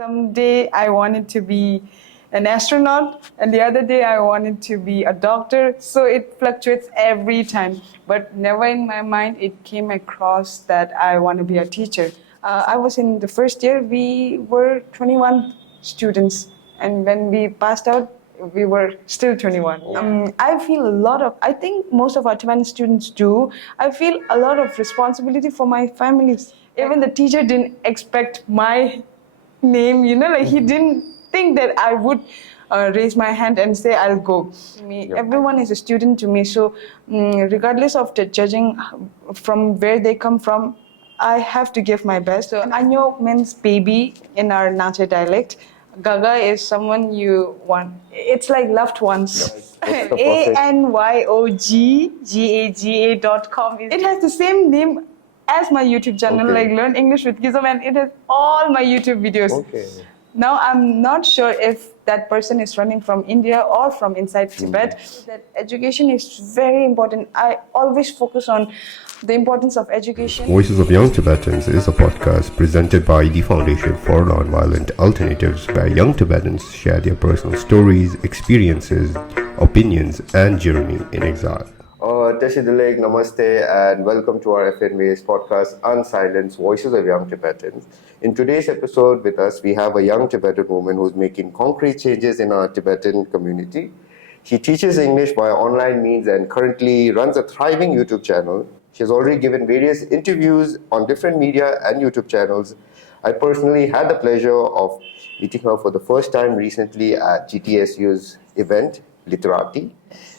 Someday I wanted to be an astronaut, and the other day I wanted to be a doctor. So it fluctuates every time. But never in my mind it came across that I want to be a teacher. I was in the first year, we were 21 students. And when we passed out, we were still 21. I feel I think most of our Tibetan students do. I feel a lot of responsibility for my family. Even the teacher didn't expect my name, he didn't think that I would raise my hand and say I'll go. Everyone is a student to me, so regardless of the judging from where they come from, I have to give my best. So Anyog means baby in our Nache dialect. Gaga is someone you want. It's like loved ones. ANYOGGAGA.com. It has the same name as my YouTube channel, like Learn English with Kyizom, and it has all my YouTube videos. Now I'm not sure if that person is running from India or from inside Tibet. That education is very important. I always focus on the importance of education. Voices of Young Tibetans is a podcast presented by the Foundation for Nonviolent Alternatives, where young Tibetans share their personal stories, experiences, opinions, and journey in exile. Teshidulek, namaste, and welcome to our FNVA's podcast, Unsilenced, Voices of Young Tibetans. In today's episode with us, we have a young Tibetan woman who's making concrete changes in our Tibetan community. She teaches English by online means and currently runs a thriving YouTube channel. She has already given various interviews on different media and YouTube channels. I personally had the pleasure of meeting her for the first time recently at GTSU's event, Literati,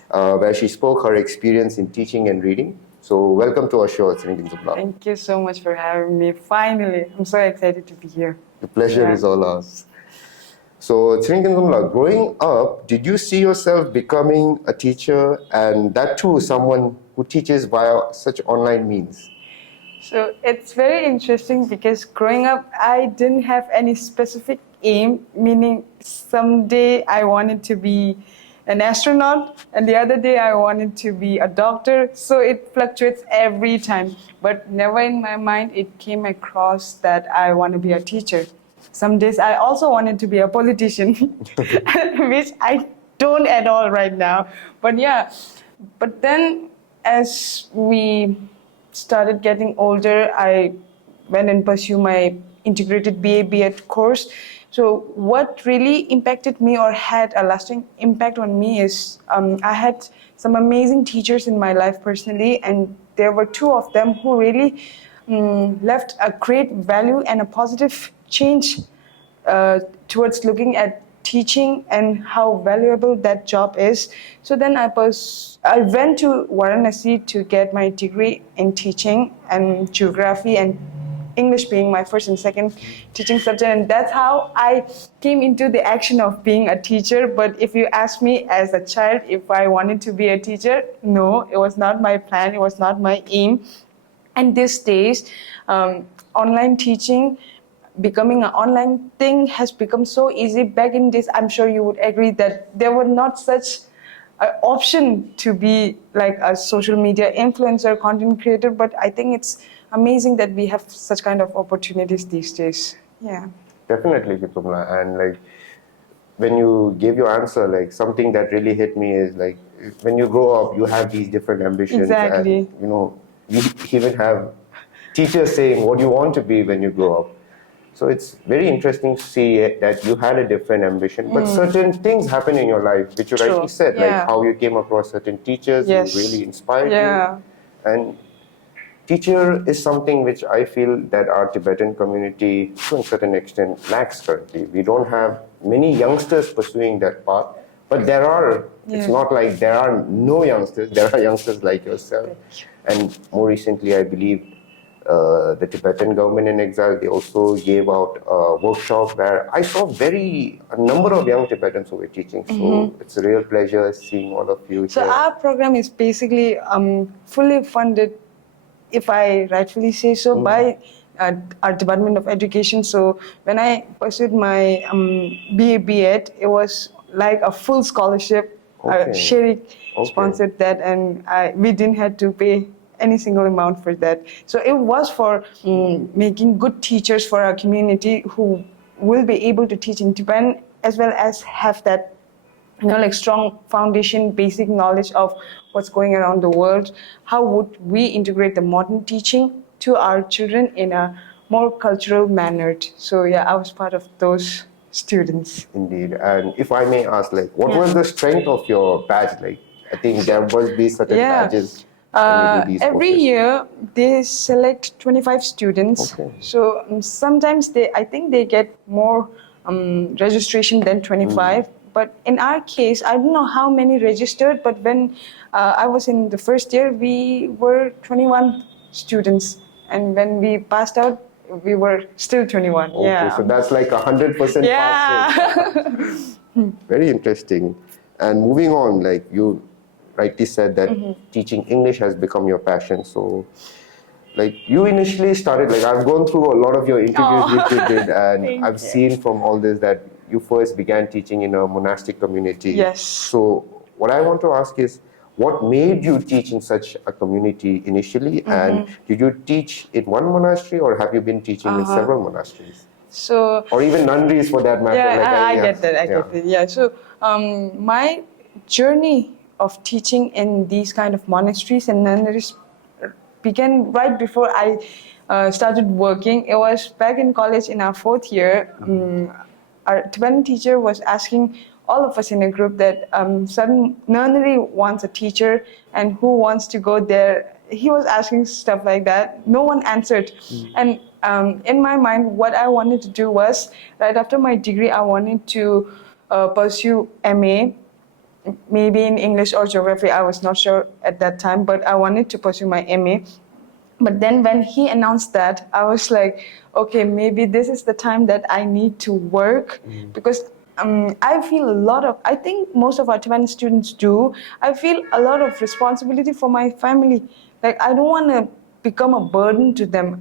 where she spoke her experience in teaching and reading. So welcome to our show, Tsering Kyizom. Thank you so much for having me. Finally, I'm so excited to be here. The pleasure is all ours. So Tsering Kyizom, growing up, did you see yourself becoming a teacher, and that too someone who teaches via such online means? So it's very interesting because growing up, I didn't have any specific aim, meaning someday I wanted to be an astronaut, and the other day I wanted to be a doctor. So it fluctuates every time. But never in my mind it came across that I want to be a teacher. Some days I also wanted to be a politician, which I don't at all right now. But then as we started getting older, I went and pursued my integrated BA B.Ed course. So what really impacted me or had a lasting impact on me is I had some amazing teachers in my life personally, and there were two of them who really left a great value and a positive change towards looking at teaching and how valuable that job is. So then I went to Varanasi to get my degree in teaching and geography, and English being my first and second teaching subject, and that's how I came into the action of being a teacher. But if you ask me as a child if I wanted to be a teacher, no, it was not my plan, it was not my aim. And these days, online teaching, becoming an online thing has become so easy. Back in this, I'm sure you would agree that there were not such an option to be like a social media influencer, content creator, but I think it's amazing that we have such kind of opportunities these days. Yeah. Definitely, Kyizom. And when you gave your answer, something that really hit me is when you grow up, you have these different ambitions. Exactly. And, you even have teachers saying what you want to be when you grow up. So it's very interesting to see that you had a different ambition, but certain things happen in your life, which you rightly said, like how you came across certain teachers who really inspired you. And teacher is something which I feel that our Tibetan community, to a certain extent, lacks currently. We don't have many youngsters pursuing that path, but there are. It's not like there are no youngsters. There are youngsters like yourself. And more recently, I believe the Tibetan government in exile, they also gave out a workshop where I saw a number of young Tibetans who were teaching. So it's a real pleasure seeing all of you So here. our program is basically fully funded, if I rightfully say so, by our Department of Education. So when I pursued my BA B.Ed, it was like a full scholarship. Sherik sponsored that, and we didn't have to pay any single amount for that. So it was for making good teachers for our community who will be able to teach in Tibetan as well as have that strong foundation, basic knowledge of what's going around the world. How would we integrate the modern teaching to our children in a more cultural manner? So yeah, I was part of those students. Indeed. And if I may ask, like, what was the strength of your badge? Like, I think there must be certain badges when you do these every courses. year they select 25 students. Okay. So sometimes I think they get more registration than 25. But in our case, I don't know how many registered, but when I was in the first year, we were 21 students. And when we passed out, we were still 21. Okay, Yeah. so that's like 100% Yeah. pass rate. Very interesting. And moving on, like you rightly said that teaching English has become your passion. So, like you initially started, like I've gone through a lot of your interviews which you did, and I've seen from all this that you first began teaching in a monastic community. Yes. So, what I want to ask is, what made you teach in such a community initially, and did you teach in one monastery, or have you been teaching in several monasteries? So, or even nunneries for that matter? yeah, like I get that. I get it. Yeah. So, my journey of teaching in these kind of monasteries and nunneries began right before I started working. It was back in college in our 4th year. Our Tibetan teacher was asking all of us in a group that certain nunnery wants a teacher and who wants to go there. He was asking stuff like that. No one answered. And in my mind, what I wanted to do was, right after my degree, I wanted to pursue MA, maybe in English or geography. I was not sure at that time, but I wanted to pursue my MA. But then when he announced that, I was like, okay, maybe this is the time that I need to work, because I feel I think most of our Tibetan students do, I feel a lot of responsibility for my family. Like, I don't want to become a burden to them.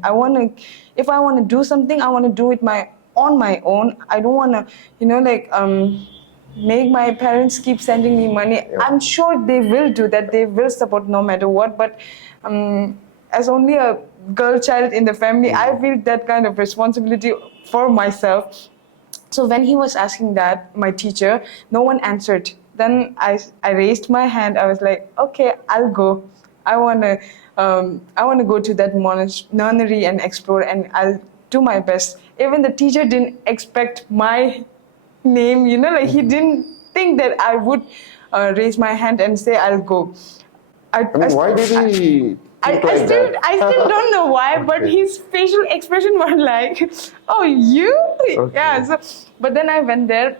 If I want to do something, I want to do it on my own. I don't want to, make my parents keep sending me money. Yeah. I'm sure they will do that. They will support no matter what. But as only a girl child in the family, I feel that kind of responsibility for myself. So when he was asking that, my teacher, no one answered. Then I raised my hand. I was like, okay, I'll go. I wanna go to that nunnery and explore, and I'll do my best. Even the teacher didn't expect my name, he didn't think that I would raise my hand and say I'll go. Why did he? I still don't know why, but his facial expression was like, "Oh, you?" Okay. Yeah. But then I went there.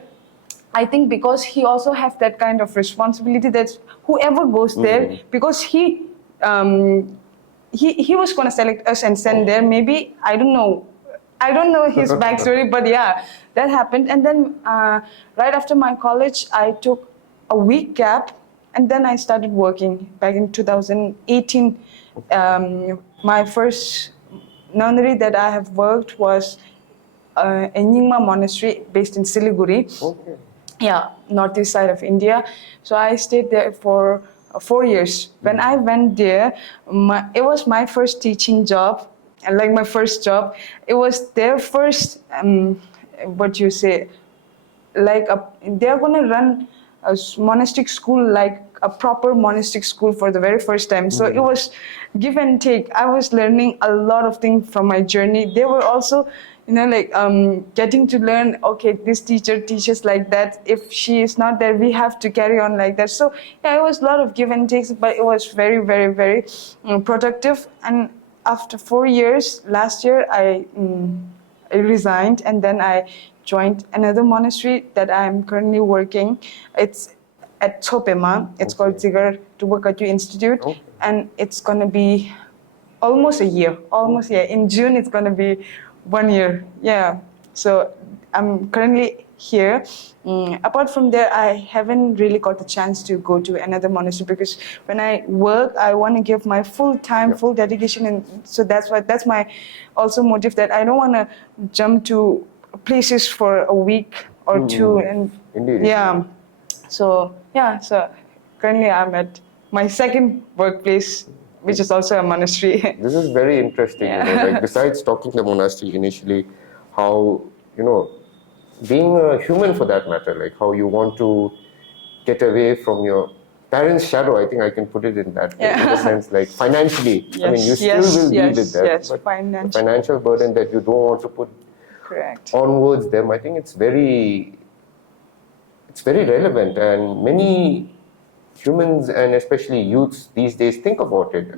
I think because he also has that kind of responsibility that whoever goes there, because he was going to select us and send there. Maybe I don't know his backstory, but yeah, that happened. And then right after my college, I took a week gap, and then I started working back in 2018. My first nunnery that I have worked was Nyingma Monastery based in Siliguri. Okay. Yeah, northeast side of India. So I stayed there for 4 years. When I went there, it was my first teaching job, and like my first job. It was their first, they're going to run a monastic school, like a proper monastic school for the very first time. So it was give and take. I was learning a lot of things from my journey. They were also, getting to learn, okay, this teacher teaches like that. If she is not there, we have to carry on like that. So yeah, it was a lot of give and takes, but it was very, very, very productive. And after 4 years, last year, I resigned, and then I joined another monastery that I'm currently working. It's at Tsopema. It's called Zigar Tubakatu Institute, and it's going to be almost a year. In June, it's going to be 1 year. Yeah. So I'm currently here. Apart from there, I haven't really got the chance to go to another monastery, because when I work, I want to give my full time, full dedication, and so that's my also motive, that I don't want to jump to places for a week or two, and Indeed. Yeah. So currently I'm at my second workplace, which is also a monastery. This is very interesting. Yeah. Besides talking the monastery initially, how being a human for that matter, like how you want to get away from your parents' shadow. I think I can put it in that way, in the sense like financially. Yes, I mean, you still will be with them, yes, but financial. the financial burden that you don't want to put Correct. onwards them, I think it's very relevant, and many humans and especially youths these days think about it.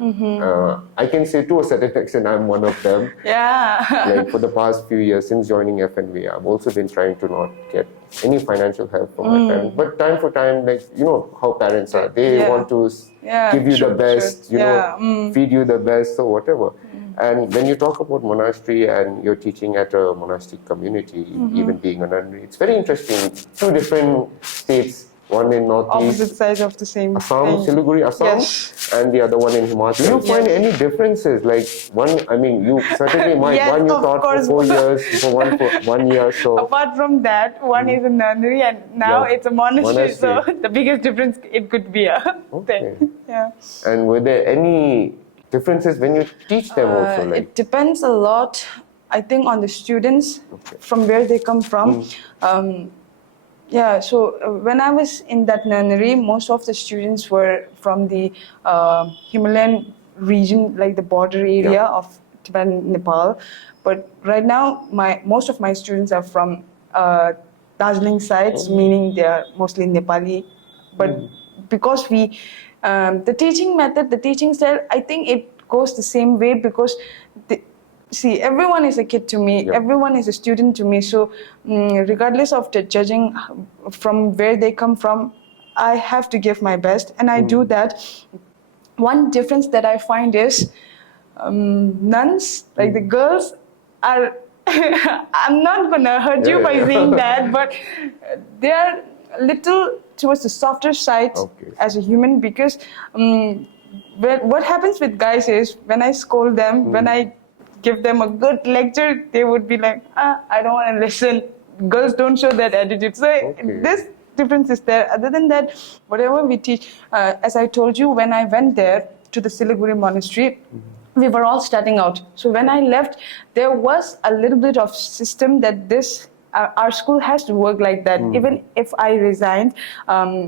I can say to a certain extent I'm one of them. Yeah. Like for the past few years since joining FNVA, I've also been trying to not get any financial help from my parents. But time for time, like, you know how parents are. They want to give you the best, you know, feed you the best or whatever. And when you talk about monastery and you're teaching at a monastic community, even being a nunnery, it's very interesting. Two different states, one in northeast, opposite sides of the same Assam, thing. Siliguri, Assam, and the other one in Himachal. Do you find any differences? Like one, I mean, you certainly might. Yes, one you of taught course. for 4 years, for 1 year. So apart from that, one is a nunnery and now it's a monastery. So the biggest difference it could be a thing. Yeah. And were there any differences when you teach them also? Like it depends a lot, I think, on the students from where they come from. Yeah, so when I was in that nunnery, most of the students were from the Himalayan region, like the border area of Tibet and Nepal. But right now, most of my students are from Darjeeling sides, meaning they are mostly Nepali. But because the teaching method, the teaching style, I think it goes the same way because see, everyone is a kid to me, everyone is a student to me. So regardless of the judging from where they come from, I have to give my best, and I do that. One difference that I find is nuns, like the girls, are I'm not gonna hurt you by saying that, but they are a little towards the softer side as a human, because what happens with guys is when I scold them, when I give them a good lecture, they would be like, I don't want to listen. Girls don't show that attitude. So this difference is there. Other than that, whatever we teach, as I told you, when I went there to the Siliguri monastery, we were all starting out. So when I left, there was a little bit of system that our school has to work like that. Even if I resigned,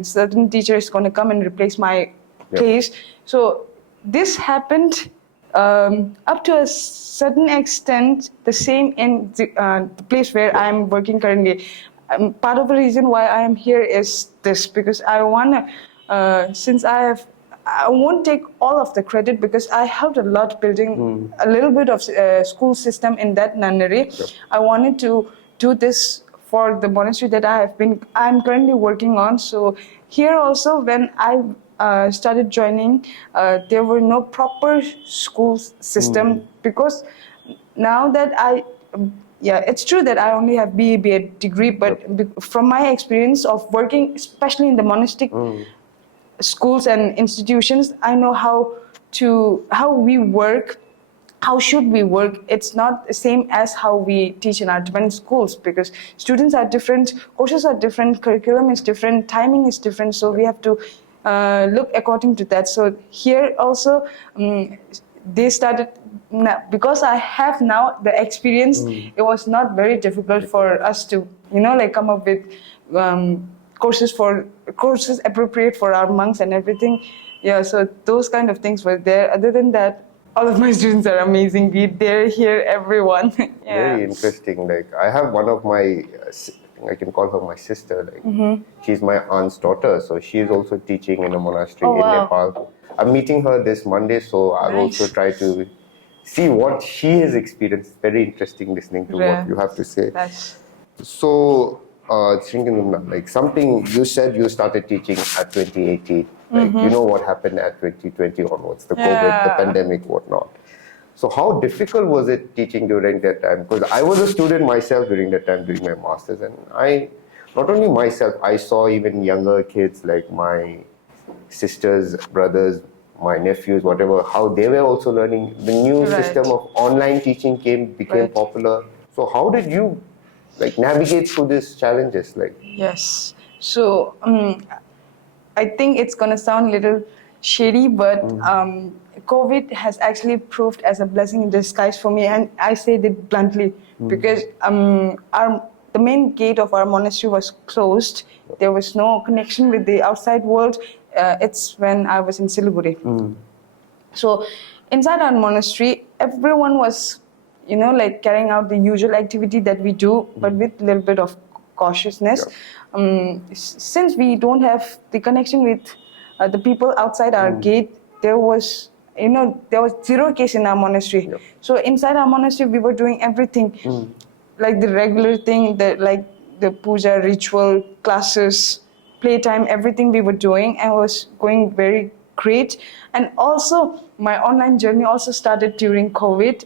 certain teacher is going to come and replace my place. So this happened up to a certain extent, the same in the place where I'm working currently. Part of the reason why I am here is this, because I want to, since I won't take all of the credit because I helped a lot building a little bit of school system in that nunnery. I wanted to do this for the monastery that I'm currently working on. So here also, when I started joining, there were no proper school system, because now that it's true that I only have BA degree, but from my experience of working, especially in the monastic schools and institutions, I know how we work, how should we work. It's not the same as how we teach in our Tibetan schools, because students are different, courses are different, curriculum is different, timing is different, so we have to look according to that. So here also, they started, because I have now the experience, it was not very difficult for us to, come up with courses appropriate for our monks and everything. Yeah, so those kind of things were there. Other than that, all of my students are amazing. They're here, everyone. Very interesting. Like, I have one of my, I can call her my sister. Like, she's my aunt's daughter, so she's also teaching in a monastery in Nepal. I'm meeting her this Monday, so I'll also try to see what she has experienced. Very interesting listening to what you have to say. So, Tsering Kyizom, like something you said you started teaching at 2018. Like, you know what happened at 2020 onwards, the COVID, the pandemic, whatnot. So how difficult was it teaching during that time? Because I was a student myself during that time doing my master's, and not only myself, I saw even younger kids like my sisters, brothers, my nephews, whatever, how they were also learning. The new system of online teaching became popular. So how did you navigate through these challenges? Yes. So I think it's gonna sound a little shady, but COVID has actually proved as a blessing in disguise for me, and I say it bluntly because the main gate of our monastery was closed. There was no connection with the outside world. It's when I was in Siliguri. So inside our monastery, everyone was, like carrying out the usual activity that we do, but with a little bit of cautiousness. Since we don't have the connection with the people outside our gate, there was zero case in our monastery. So inside our monastery, we were doing everything, like the regular thing, like the puja, ritual, classes, playtime, everything we were doing, and was going very great. And also, my online journey also started during COVID.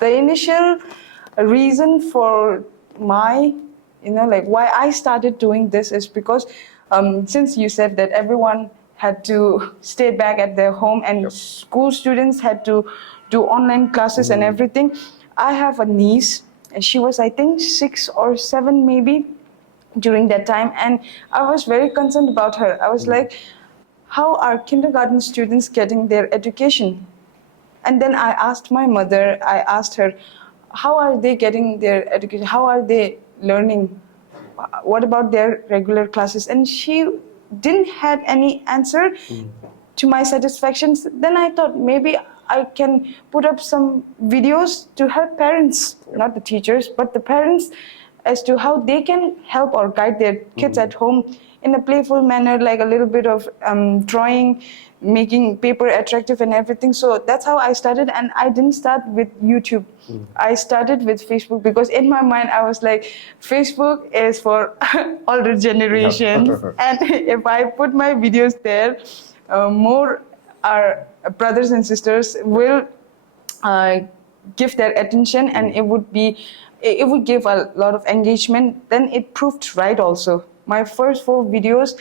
The initial reason for my, why I started doing this is because since you said that everyone had to stay back at their home and school students had to do online classes and everything, I have a niece, and she was, I think, 6 or 7 maybe during that time, and I was very concerned about her. I was like, how are kindergarten students getting their education? And then I asked my mother, I asked her, how are they getting their education? How are they learning? What about their regular classes? And she didn't have any answer to my satisfaction. Then I thought maybe I can put up some videos to help parents, not the teachers, but the parents, as to how they can help or guide their kids at home in a playful manner, like a little bit of drawing, making paper attractive and everything. So that's how I started, and I didn't start with YouTube. I started with Facebook because in my mind I was like, Facebook is for older generations, and if I put my videos there, more our brothers and sisters will give their attention, and it would give a lot of engagement. Then it proved right also. My first 4 videos,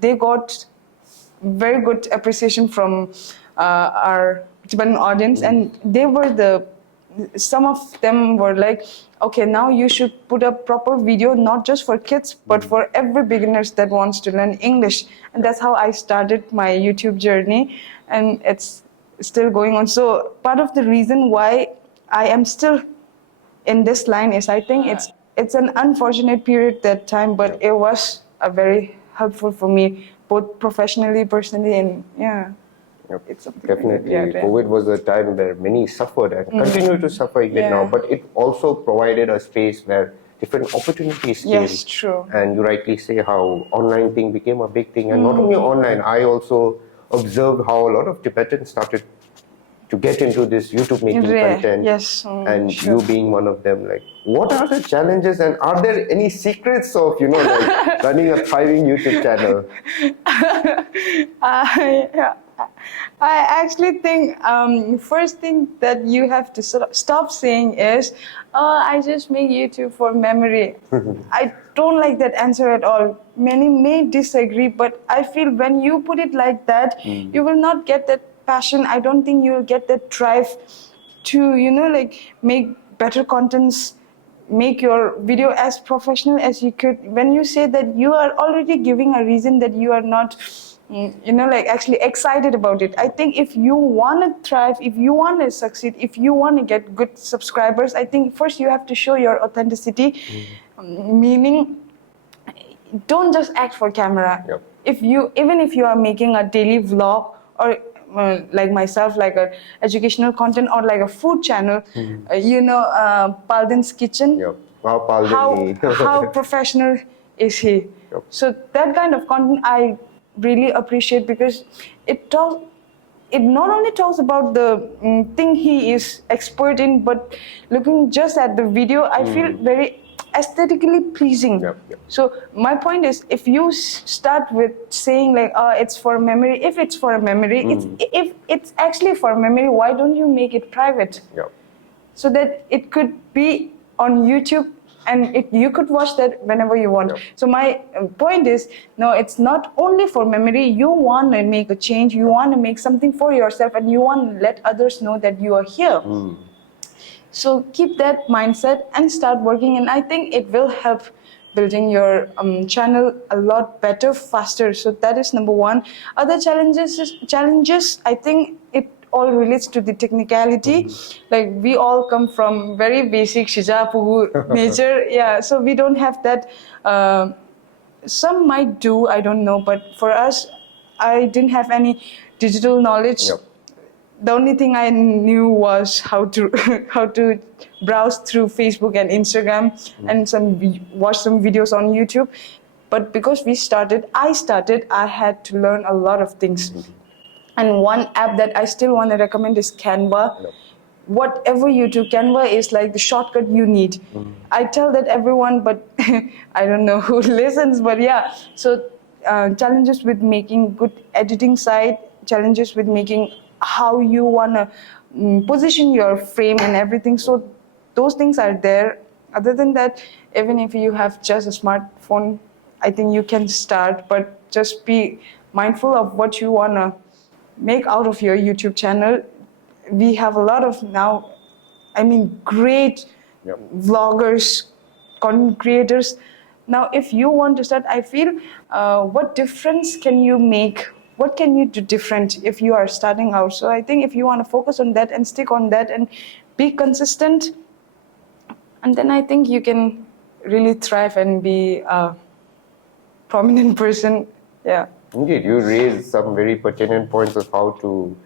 they got very good appreciation from our Tibetan audience, and some of them were like, okay, now you should put a proper video, not just for kids, but for every beginners that wants to learn English. And that's how I started my YouTube journey, and it's still going on. So part of the reason why I am still in this line is, I think it's an unfortunate period that time, but it was a very helpful for me, both professionally, personally, and it's definitely. COVID was a time where many suffered and continue to suffer even now, but it also provided a space where different opportunities came. Yes, true. And you rightly say how online thing became a big thing, and not only online, I also observed how a lot of Tibetans started to get into this YouTube making content, and you being one of them. Like, what are the challenges, and are there any secrets of like running a thriving YouTube channel? I actually think first thing that you have to stop saying is, I just make YouTube for memory. I don't like that answer at all. Many may disagree, but I feel when you put it like that, you will not get that passion. I don't think you'll get that drive to, like make better contents, make your video as professional as you could. When you say that, you are already giving a reason that you are not, like actually excited about it. I think if you want to thrive, if you want to succeed, if you want to get good subscribers, I think first you have to show your authenticity, meaning don't just act for camera. Even if you are making a daily vlog, or like myself, like a educational content, or like a food channel, Palden's Kitchen, how professional is he? So that kind of content I really appreciate, because it not only talks about the thing he is expert in, but looking just at the video, I feel very aesthetically pleasing. So my point is, if you start with saying like, it's for memory, if it's for a memory, if it's actually for memory, why don't you make it private? So that it could be on YouTube, and you could watch that whenever you want. So my point is, no, it's not only for memory. You want to make a change, you want to make something for yourself, and you want to let others know that you are here. So keep that mindset and start working, and I think it will help building your channel a lot better, faster. So that is number one. Other challenges, I think it all relates to the technicality. Like we all come from very basic shijapu nature. Yeah, so we don't have that. Some might do, I don't know, but for us, I didn't have any digital knowledge. Yep. The only thing I knew was how to how to browse through Facebook and Instagram and watch some videos on YouTube. But because I had to learn a lot of things. And one app that I still want to recommend is Canva. Yep. Whatever you do, Canva is like the shortcut you need. I tell that everyone, but I don't know who listens. But yeah, so challenges with making good editing site, challenges with making how you want to position your frame and everything. So those things are there. Other than that, even if you have just a smartphone, I think you can start, but just be mindful of what you want to make out of your YouTube channel. We have a lot of now, great vloggers, content creators. Now, if you want to start, I feel, what difference can you make? What can you do different if you are starting out? So I think if you want to focus on that and stick on that and be consistent, and then I think you can really thrive and be a prominent person. Yeah. Indeed, you raised some very pertinent points of how to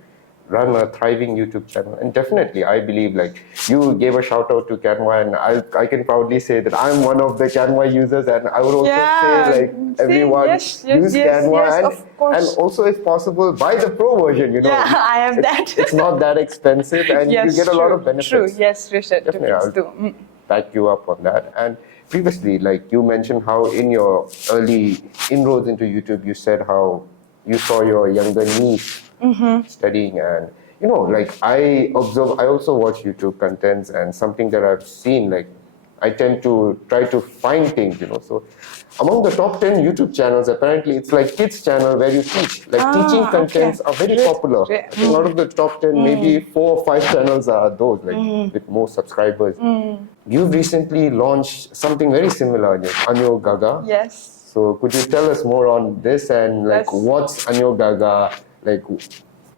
run a thriving YouTube channel. And definitely, I believe, like, you gave a shout out to Canva, and I can proudly say that I'm one of the Canva users, and I would also say, like, everyone use Canva, and also, if possible, buy the pro version, you know. Yeah, I have that. It's not that expensive, and you get a lot of benefits. True, yes, Research Definitely, I'll back you up on that. And previously, like, you mentioned how in your early inroads into YouTube, you said how you saw your younger niece studying, and like, I also watch YouTube contents, and something that I've seen, like, I tend to try to find things, so among the top 10 YouTube channels, apparently it's like kids channel where you teach, like teaching contents are very popular. I think out of the top 10, maybe 4 or 5 channels are those, like with more subscribers. You've recently launched something very similar, Anyog Gaga. Yes. So could you tell us more on this, and like, what's Anyog Gaga? Like,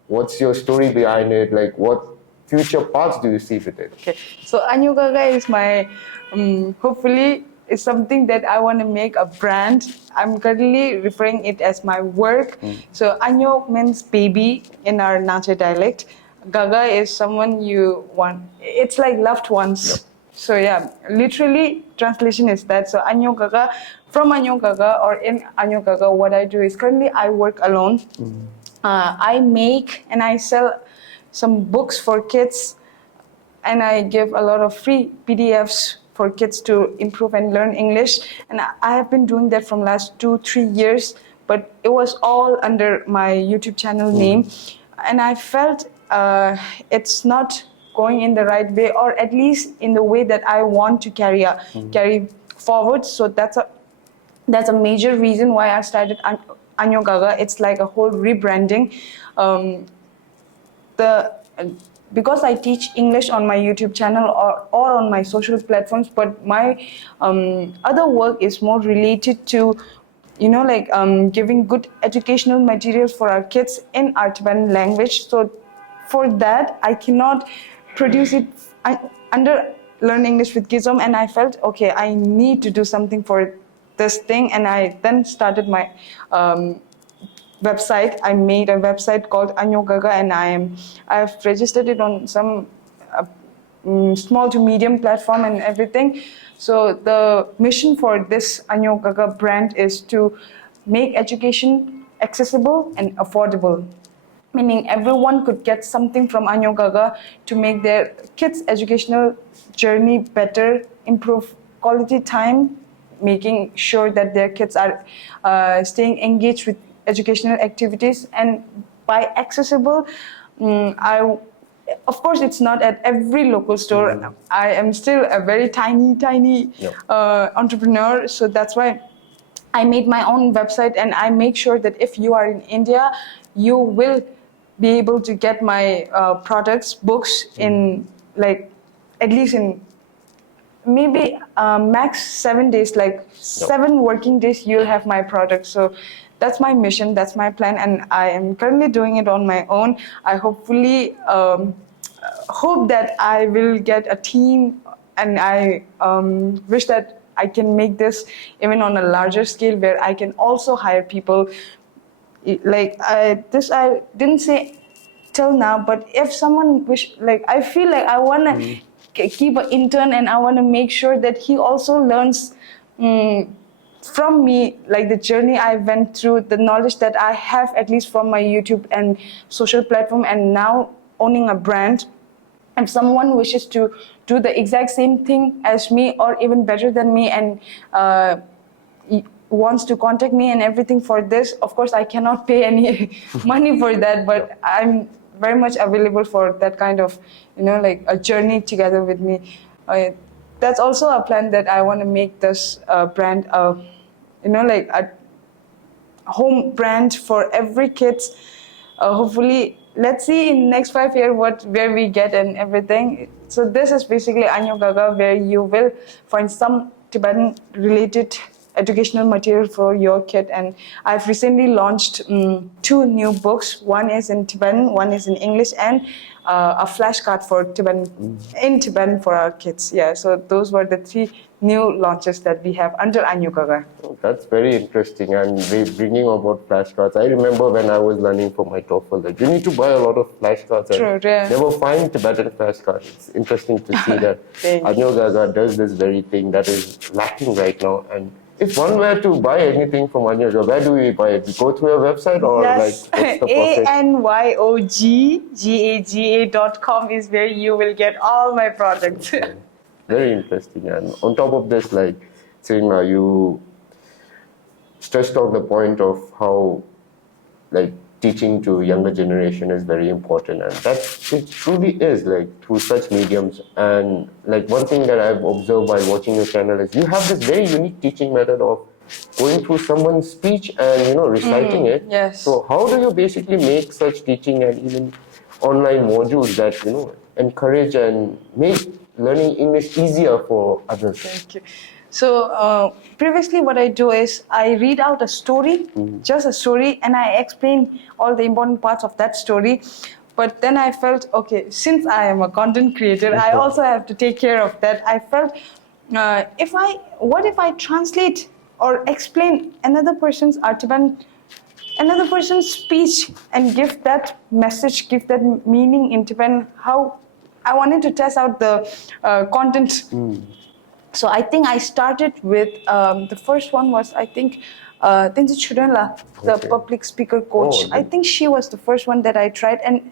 what's your story behind it? Like, what future paths do you see with it? Okay, so Anyog Gaga is my, hopefully, is something that I want to make a brand. I'm currently referring it as my work. So Anyog means baby in our Nache dialect. Gaga is someone you want. It's like loved ones. Yep. So yeah, literally translation is that. So Anyog Gaga, from Anyog Gaga or in Anyog Gaga, what I do is currently I work alone. I make and I sell some books for kids, and I give a lot of free PDFs for kids to improve and learn English. And I have been doing that from last 2-3 years, but it was all under my YouTube channel name. And I felt it's not going in the right way, or at least in the way that I want to carry forward. So that's a major reason why I started Anyog Gaga. It's like a whole rebranding. Because I teach English on my YouTube channel or on my social platforms, but my other work is more related to, giving good educational materials for our kids in our Tibetan language. So for that, I cannot produce it under Learn English with Kyizom, and I felt, okay, I need to do something for this thing, and I then started my website. I made a website called Anyog Gaga, and I've registered it on some small to medium platform and everything. So the mission for this Anyog Gaga brand is to make education accessible and affordable, meaning everyone could get something from Anyog Gaga to make their kids' educational journey better, improve quality time, making sure that their kids are staying engaged with educational activities. And by accessible, of course, it's not at every local store. I am still a very tiny entrepreneur, so that's why I made my own website, and I make sure that if you are in India, you will be able to get my products, books in like at least in maybe max 7 days, like 7 working days, you'll have my product. So that's my mission, that's my plan, and I am currently doing it on my own. I hopefully hope that I will get a team, and I wish that I can make this even on a larger scale where I can also hire people. Like I didn't say till now, but if someone wish, like I feel like I want to keep an intern, and I want to make sure that he also learns from me, like the journey I went through, the knowledge that I have, at least from my YouTube and social platform, and now owning a brand. If someone wishes to do the exact same thing as me or even better than me, and wants to contact me and everything for this, of course I cannot pay any money for that, but I'm very much available for that kind of, like a journey together with me. That's also a plan, that I want to make this brand, like a home brand for every kid. Hopefully, let's see in next 5 years where we get and everything. So this is basically Anyog Gaga, where you will find some Tibetan related educational material for your kid. And I've recently launched 2 new books. One is in Tibetan, one is in English, and a flashcard for Tibetan in Tibetan for our kids. Yeah, so those were the 3 new launches that we have under Anyog Gaga. Oh, that's very interesting, and bringing about flashcards. I remember when I was learning for my TOEFL that you need to buy a lot of flashcards. True, yeah. Never find Tibetan flashcards. It's interesting to see that Anyog Gaga does this very thing that is lacking right now. And if one were to buy anything from Anyog Gaga, where do we buy it? We go through your website, or yes. like what's the process? ANYOGGAGA.com is where you will get all my products. Very interesting. And on top of this, like Tsering, you stressed on the point of how like teaching to younger generation is very important, and that it truly is, like through such mediums. And like one thing that I've observed while watching your channel is you have this very unique teaching method of going through someone's speech and reciting it. Yes. So how do you basically make such teaching and even online modules that encourage and make learning English easier for others? Thank you. So previously what I do is I read out a story, just a story, and I explain all the important parts of that story. But then I felt, okay, since I am a content creator, I also have to take care of that. I felt, what if I translate or explain another person's another person's speech, and give that message, give that meaning in Tibetan? How I wanted to test out the content. So I think I started with, the first one was, I think, Tenzing Damdul, the public speaker coach. I think she was the first one that I tried, and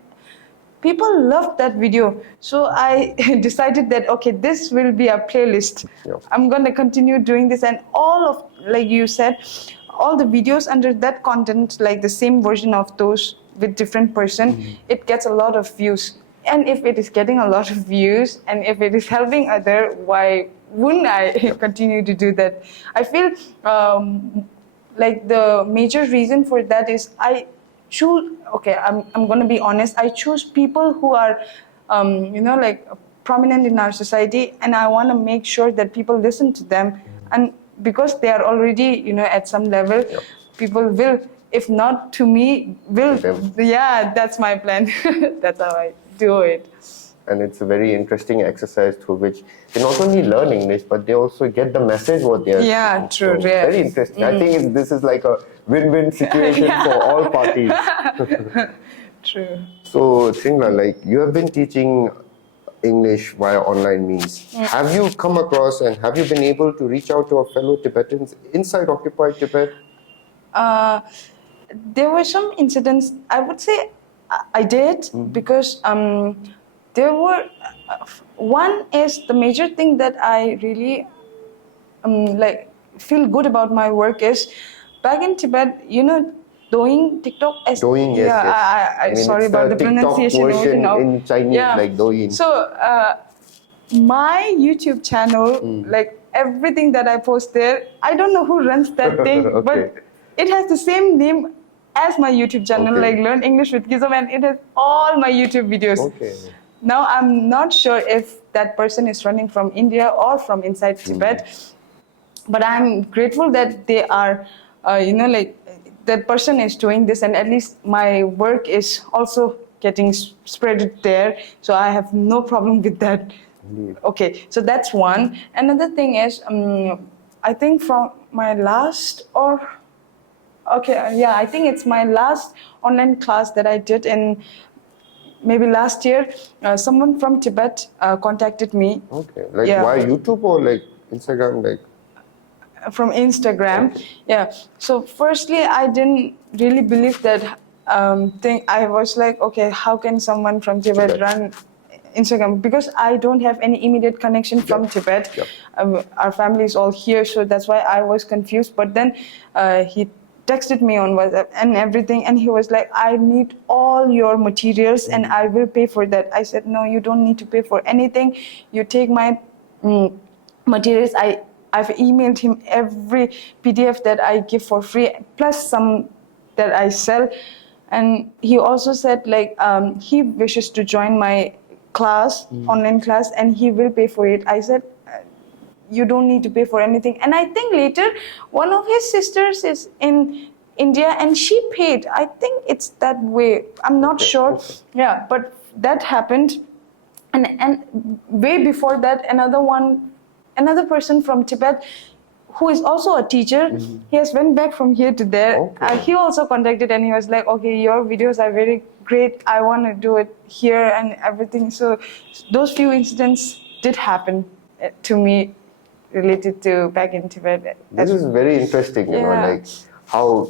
people loved that video. So I decided that, okay, this will be a playlist. Yep. I'm going to continue doing this, and all of, like you said, all the videos under that content, like the same version of those with different person, it gets a lot of views. And if it is getting a lot of views, and if it is helping other, why wouldn't I continue to do that? I feel like the major reason for that is I choose, I'm going to be honest, I choose people who are, like prominent in our society, and I want to make sure that people listen to them. And because they are already, at some level, people will, if not to me, will, yeah, that's my plan. That's how I do it. And it's a very interesting exercise through which they not only learn English, but they also get the message what they are speaking. True. So, very interesting. I think this is like a win-win situation for all parties. True. So, Tsering, like you have been teaching English via online means. Have you come across and have you been able to reach out to our fellow Tibetans inside occupied Tibet? There were some incidents, I would say I did, because there were, one is the major thing that I really feel good about my work is, back in Tibet, Douyin, TikTok. Douyin, yes. I mean, sorry about the pronunciation. Version in Chinese, like Douyin. So my YouTube channel, like everything that I post there, I don't know who runs that thing, but it has the same name as my YouTube channel, like Learn English with Kyizom, and it has all my YouTube videos. Now I'm not sure if that person is running from India or from inside Tibet, but I'm grateful that they are, that person is doing this, and at least my work is also getting spread there, so I have no problem with that. Indeed. Okay, so that's one. Another thing is, I think from my last I think it's my last online class that I did in maybe last year. Someone from Tibet contacted me. Okay, like Yeah. why YouTube or like Instagram, like? From Instagram. Okay. Yeah. So firstly, I didn't really believe that thing. I was like, okay, how can someone from Tibet run Instagram? Because I don't have any immediate connection from Tibet. Our family is all here, so that's why I was confused. But then he texted me on WhatsApp and everything, and he was like, I need all your materials and I will pay for that. I said, no, you don't need to pay for anything. You take my materials. I've emailed him every PDF that I give for free, plus some that I sell. And he also said like he wishes to join my class, online class, and he will pay for it. I said, you don't need to pay for anything. And I think later, one of his sisters is in India and she paid. I think it's that way. I'm not sure. Yeah, but that happened. And way before that, another person from Tibet who is also a teacher, he has went back from here to there. He also contacted and he was like, okay, your videos are very great. I want to do it here and everything. So those few incidents did happen to me related to back in Tibet. This is very interesting, you know, like how,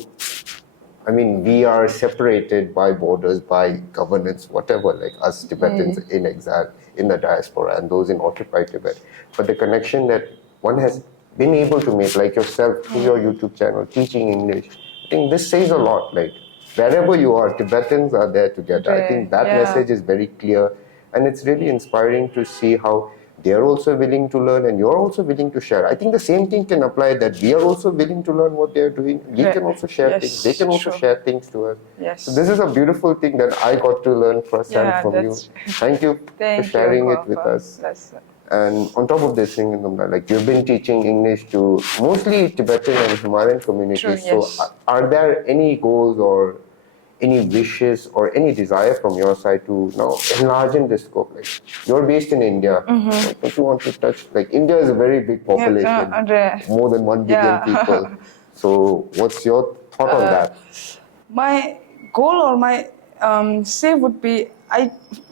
I mean, we are separated by borders, by governance, whatever, like us Tibetans in exile, in the diaspora, and those in occupied Tibet. But the connection that one has been able to make, like yourself, through your YouTube channel, teaching English, I think this says a lot. Like, wherever you are, Tibetans are there together. I think that message is very clear, and it's really inspiring to see how they're also willing to learn and you're also willing to share. I think the same thing can apply, that we are also willing to learn what they're doing. We can also share things. They can also share things to us. So this is a beautiful thing that I got to learn firsthand from you. Thank you for sharing it with us. And on top of this thing, like you've been teaching English to mostly Tibetan and Himalayan communities. So are there any goals or any wishes or any desire from your side to now enlarge in this scope? Like, you're based in India. Like, don't you want to touch? Like, India is a very big population, more than 1 billion people. So, what's your thought on that? My goal or my say would be,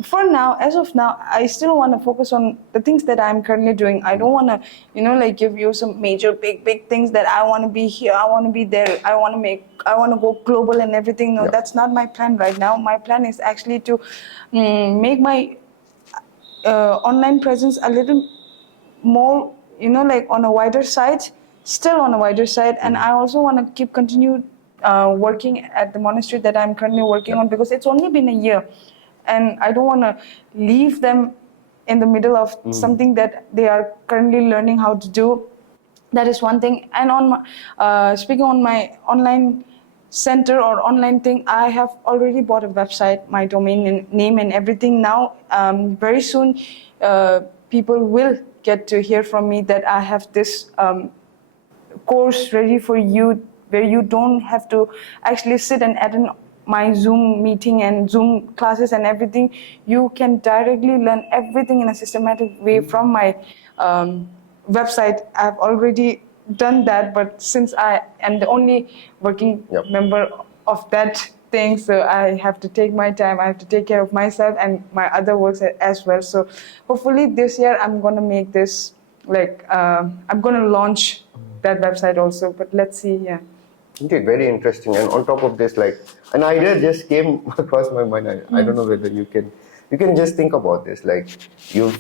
for now, as of now, I still want to focus on the things that I'm currently doing. I don't want to, like give you some major big things that I want to be here, I want to be there, I want to go global and everything. No, that's not my plan right now. My plan is actually to make my online presence a little more, like on a wider side, still on a wider side. And I also want to continue working at the monastery that I'm currently working on, because it's only been a year. And I don't want to leave them in the middle of something that they are currently learning how to do. That is one thing. And on my, speaking on my online center or online thing, I have already bought a website, my domain name and everything. Now, very soon, people will get to hear from me that I have this course ready for you, where you don't have to actually sit and attend my Zoom meeting and Zoom classes and everything. You can directly learn everything in a systematic way from my website. I've already done that, but since I am the only working member of that thing, so I have to take my time, I have to take care of myself and my other works as well. So hopefully this year I'm going to make this, like, I'm going to launch that website also, but let's see, Indeed, very interesting. And on top of this, like, an idea just came across my mind. I don't know whether you can just think about this. Like, you've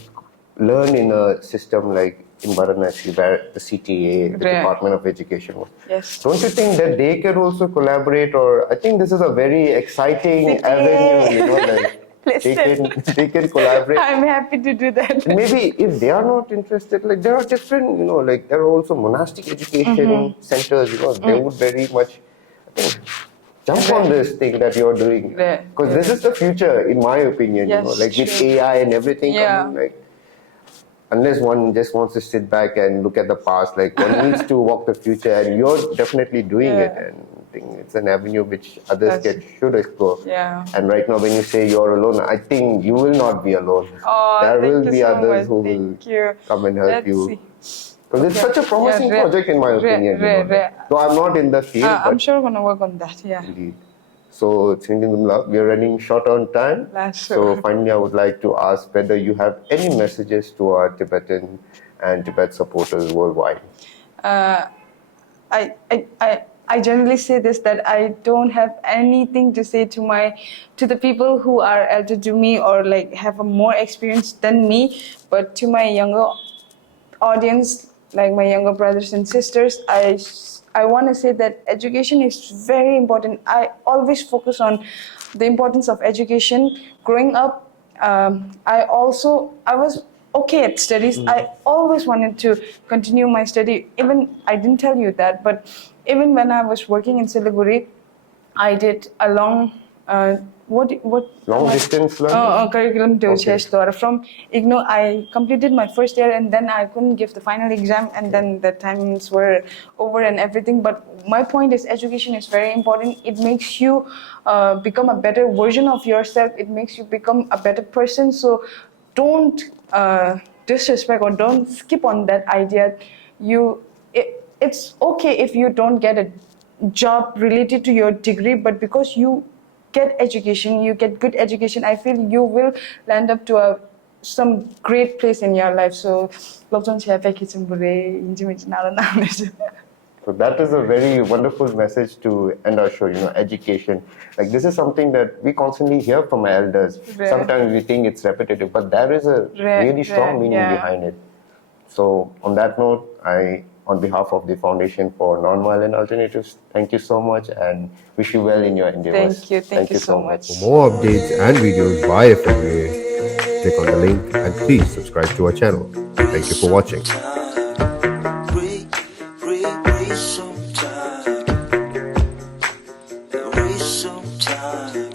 learned in a system like in Varanasi, where the CTA, the Department of Education was. Yes. Don't you think that they can also collaborate? Or I think this is a very exciting avenue, like, they can collaborate. I'm happy to do that. Maybe if they are not interested, like there are different, like there are also monastic education centers, they would very much, I think, jump on this thing that you're doing. Because this is the future, in my opinion, like with AI and everything coming, like, unless one just wants to sit back and look at the past, like one needs to walk the future, and you're definitely doing it, and I think it's an avenue which others should explore. Yeah. And right now, when you say you're alone, I think you will not be alone. Oh, there will thank be you so others much. who Thank will you. come and help Let's you. see. Because it's such a promising project, in my opinion. Though I'm not in the field, I'm but sure we're gonna work on that. Yeah. indeed. So, Tsering Damdul, we are running short on time. So, finally, I would like to ask whether you have any messages to our Tibetan and Tibet supporters worldwide. I generally say this, that I don't have anything to say to the people who are elder to me or like have a more experience than me, but to my younger audience, like my younger brothers and sisters, I want to say that education is very important. I always focus on the importance of education. Growing up, I was okay at studies. I always wanted to continue my study. Even I didn't tell you that, but even when I was working in Siliguri, I did a long long distance learning? Curriculum to from IGNO. I completed my first year and then I couldn't give the final exam, and then the times were over and everything. But my point is, education is very important. It makes you become a better version of yourself. It makes you become a better person. So don't disrespect or don't skip on that idea. It's okay if you don't get a job related to your degree, but because you get education, you get good education, I feel you will land up to some great place in your life. So, so that is a very wonderful message to end our show. Education. Like, this is something that we constantly hear from our elders. Sometimes we think it's repetitive, but there is a really strong meaning behind it. So on that note, on behalf of the Foundation for Nonviolent Alternatives, thank you so much and wish you well in your endeavors. Thank you so much. For more updates and videos by FNVA, click on the link and please subscribe to our channel. Thank you for watching. Time.